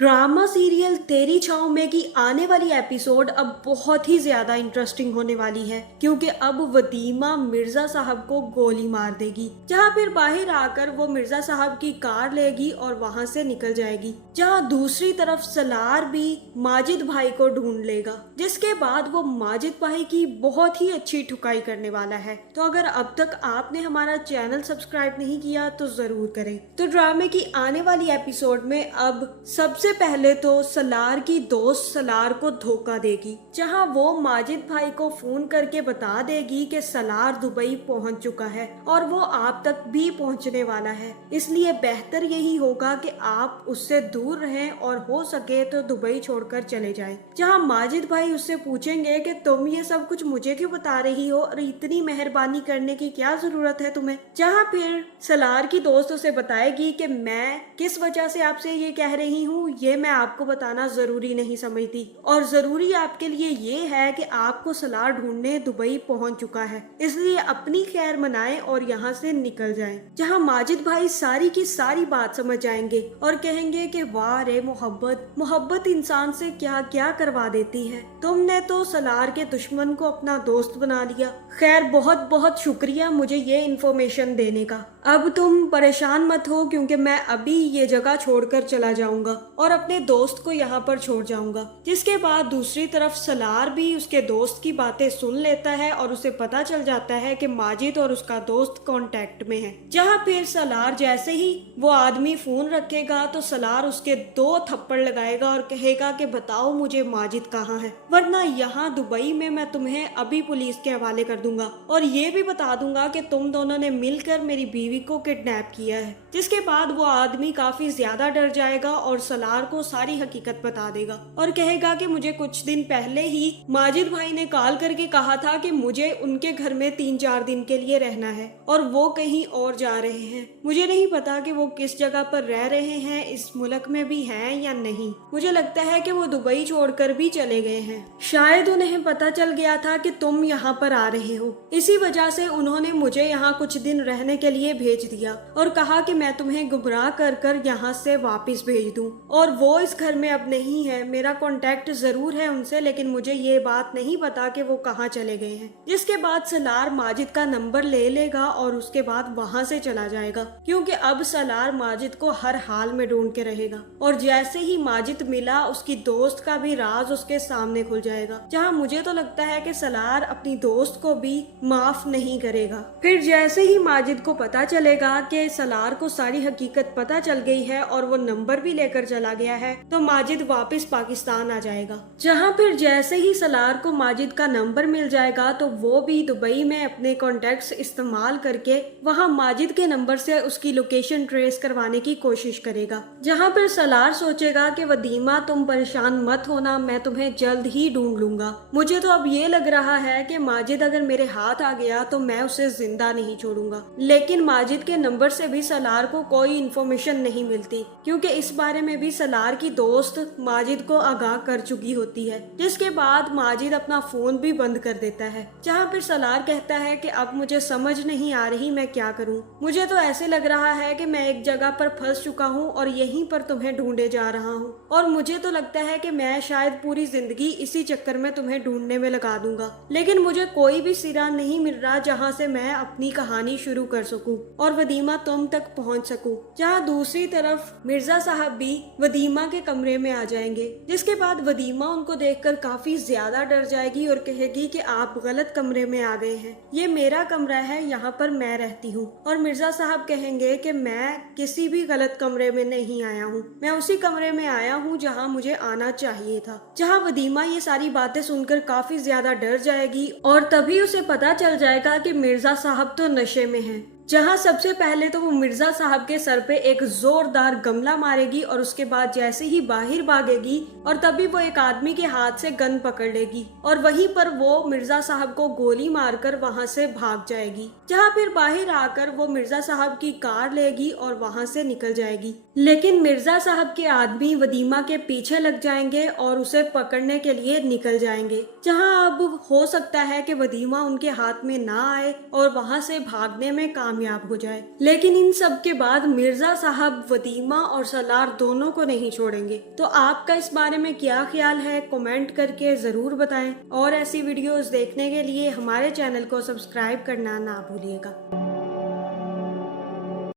Drama serial तेरी छाँव में की आने वाली एपिसोड अब बहुत ही ज्यादा इंटरेस्टिंग होने वाली है, क्योंकि अब वदीमा मिर्जा साहब को गोली मार देगी। जहां फिर बाहर आकर वो मिर्जा साहब की कार लेगी और वहां से निकल जाएगी। जहां दूसरी तरफ सलार भी माजिद भाई को ढूंढ लेगा, जिसके बाद वो माजिद भाई की बहुत ही अच्छी ठुकाई करने वाला है। तो अगर अब तक आपने हमारा चैनल सब्सक्राइब नहीं किया तो जरूर करें। तो ड्रामे की आने वाली एपिसोड में अब सबसे पहले तो सलार की दोस्त सलार को धोखा देगी, जहां वो माजिद भाई को फोन करके बता देगी कि सलार दुबई पहुंच चुका है और वो आप तक भी पहुंचने वाला है, इसलिए बेहतर यही होगा कि आप उससे दूर रहें और हो सके तो दुबई छोड़कर चले जाएं। जहां माजिद भाई उससे पूछेंगे कि तुम ये सब कुछ मुझे क्यों बता रही हो और इतनी मेहरबानी करने की क्या जरूरत है तुम्हें। जहां फिर सलार की दोस्त उसे बताएगी कि मैं किस वजह से आपसे ये कह रही हूँ ये मैं आपको बताना जरूरी नहीं समझती, और जरूरी आपके लिए ये है कि आपको सलार ढूंढने दुबई पहुंच चुका है, इसलिए अपनी खैर मनाएं और यहाँ से निकल जाएं। जहाँ माजिद भाई सारी की सारी बात समझ जाएंगे और कहेंगे कि वाह रे मोहब्बत, मोहब्बत इंसान से क्या क्या करवा देती है। तुमने तो सलार के दुश्मन को अपना दोस्त बना लिया। खैर बहुत बहुत शुक्रिया मुझे ये इन्फॉर्मेशन देने का। अब तुम परेशान मत हो, क्योंकि मैं अभी ये जगह छोड़कर चला जाऊंगा और अपने दोस्त को यहाँ पर छोड़ जाऊंगा। जिसके बाद दूसरी तरफ सलार भी उसके दोस्त की बातें सुन लेता है और उसे पता चल जाता है कि माजिद और उसका दोस्त कांटेक्ट में है। जहाँ फिर सलार जैसे ही वो आदमी फोन रखेगा तो सलार उसके 2 थप्पड़ लगाएगा और कहेगा कि बताओ मुझे माजिद कहाँ है, वरना यहाँ दुबई में मैं तुम्हें अभी पुलिस के हवाले कर दूंगा और ये भी बता दूंगा कि तुम दोनों ने मिलकर मेरी बीवी को किडनैप किया है। जिसके बाद वो आदमी काफी ज्यादा डर जाएगा और सलार को सारी हकीकत बता देगा और कहेगा कि मुझे कुछ दिन पहले ही माजिद भाई ने कॉल करके कहा था कि मुझे उनके घर में 3-4 दिन के लिए रहना है और वो कहीं और जा रहे हैं। मुझे नहीं पता कि वो किस जगह पर रह रहे हैं, इस मुल्क में भी हैं या नहीं। मुझे लगता है कि वो दुबई छोड़कर भी चले गए हैं। शायद उन्हें पता चल गया था कि तुम यहाँ पर आ रहे हो, इसी वजह से उन्होंने मुझे यहाँ कुछ दिन रहने के लिए भेज दिया और कहा कि मैं तुम्हें गुमराह कर कर यहाँ से वापस भेज दूं। और वो इस घर में अब नहीं है। मेरा कांटेक्ट जरूर है उनसे, लेकिन मुझे ये बात नहीं पता कि वो कहाँ चले गए हैं। जिसके बाद सलार माजिद का नंबर ले लेगा और उसके बाद वहाँ से चला जाएगा, क्योंकि अब सलार माजिद को हर हाल में ढूंढ के रहेगा। और जैसे ही माजिद मिला उसकी दोस्त का भी राज उसके सामने खुल जाएगा, जहाँ मुझे तो लगता है कि सलार अपनी दोस्त को भी माफ नहीं करेगा। फिर जैसे ही माजिद को पता चलेगा कि सलार को सारी हकीकत पता चल गई है और वो नंबर भी लेकर चला गया है, तो माजिद वापस पाकिस्तान आ जाएगा। जहां फिर जैसे ही सलार को माजिद का नंबर मिल जाएगा तो वो भी दुबई में अपने कॉन्टेक्ट्स इस्तेमाल करके वहां माजिद के नंबर से उसकी लोकेशन ट्रेस करवाने की कोशिश करेगा। जहां फिर सलार सोचेगा कि वदीमा तुम परेशान मत होना, मैं तुम्हें जल्द ही ढूंढ लूंगा। मुझे तो अब ये लग रहा है कि माजिद अगर मेरे हाथ आ गया तो मैं उसे जिंदा नहीं छोड़ूंगा। लेकिन माजिद के नंबर से भी सलार को कोई इन्फॉर्मेशन नहीं मिलती, क्योंकि इस बारे में भी सलार की दोस्त माजिद को आगाह कर चुकी होती है। जिसके बाद माजिद अपना फोन भी बंद कर देता है। जहां फिर सलार कहता है कि अब मुझे समझ नहीं आ रही मैं क्या करूं। मुझे तो ऐसे लग रहा है कि मैं एक जगह पर फंस चुका हूं और यहीं पर तुम्हें ढूंढे जा रहा हूं, और मुझे तो लगता है कि मैं शायद पूरी जिंदगी इसी चक्कर में तुम्हें ढूंढने में लगा दूंगा, लेकिन मुझे कोई भी सिरा नहीं मिल रहा जहाँ से मैं अपनी कहानी शुरू कर सकूं और वदीमा तुम तक पहुंच सकूं। जहां दूसरी तरफ मिर्जा साहब भी वदीमा के कमरे में आ जाएंगे, जिसके बाद वदीमा उनको देखकर काफी ज्यादा डर जाएगी और कहेगी कि आप गलत कमरे में आ गए हैं, ये मेरा कमरा है, यहाँ पर मैं रहती हूँ। और मिर्जा साहब कहेंगे कि मैं किसी भी गलत कमरे में नहीं आया हूँ, मैं उसी कमरे में आया हूँ जहाँ मुझे आना चाहिए था। जहाँ वदीमा ये सारी बातें सुनकर काफी ज्यादा डर जाएगी और तभी उसे पता चल जाएगा कि मिर्जा साहब तो नशे में हैं। जहां सबसे पहले तो वो मिर्जा साहब के सर पे एक जोरदार गमला मारेगी और उसके बाद जैसे ही बाहर भागेगी और तभी वो एक आदमी के हाथ से गन पकड़ लेगी और वहीं पर वो मिर्जा साहब को गोली मारकर वहां से भाग जाएगी। जहां फिर बाहर आकर वो मिर्जा साहब की कार लेगी और वहां से निकल जाएगी। लेकिन मिर्जा साहब के आदमी वदीमा के पीछे लग जाएंगे और उसे पकड़ने के लिए निकल जाएंगे। जहां अब हो सकता है कि वदीमा उनके हाथ में ना आए और वहां से भागने में कामयाब कामयाब हो जाए। लेकिन इन सब के बाद मिर्जा साहब वदीमा और सलार दोनों को नहीं छोड़ेंगे। तो आपका इस बारे में क्या ख्याल है, कमेंट करके जरूर बताएं और ऐसी वीडियोस देखने के लिए हमारे चैनल को सब्सक्राइब करना ना भूलिएगा।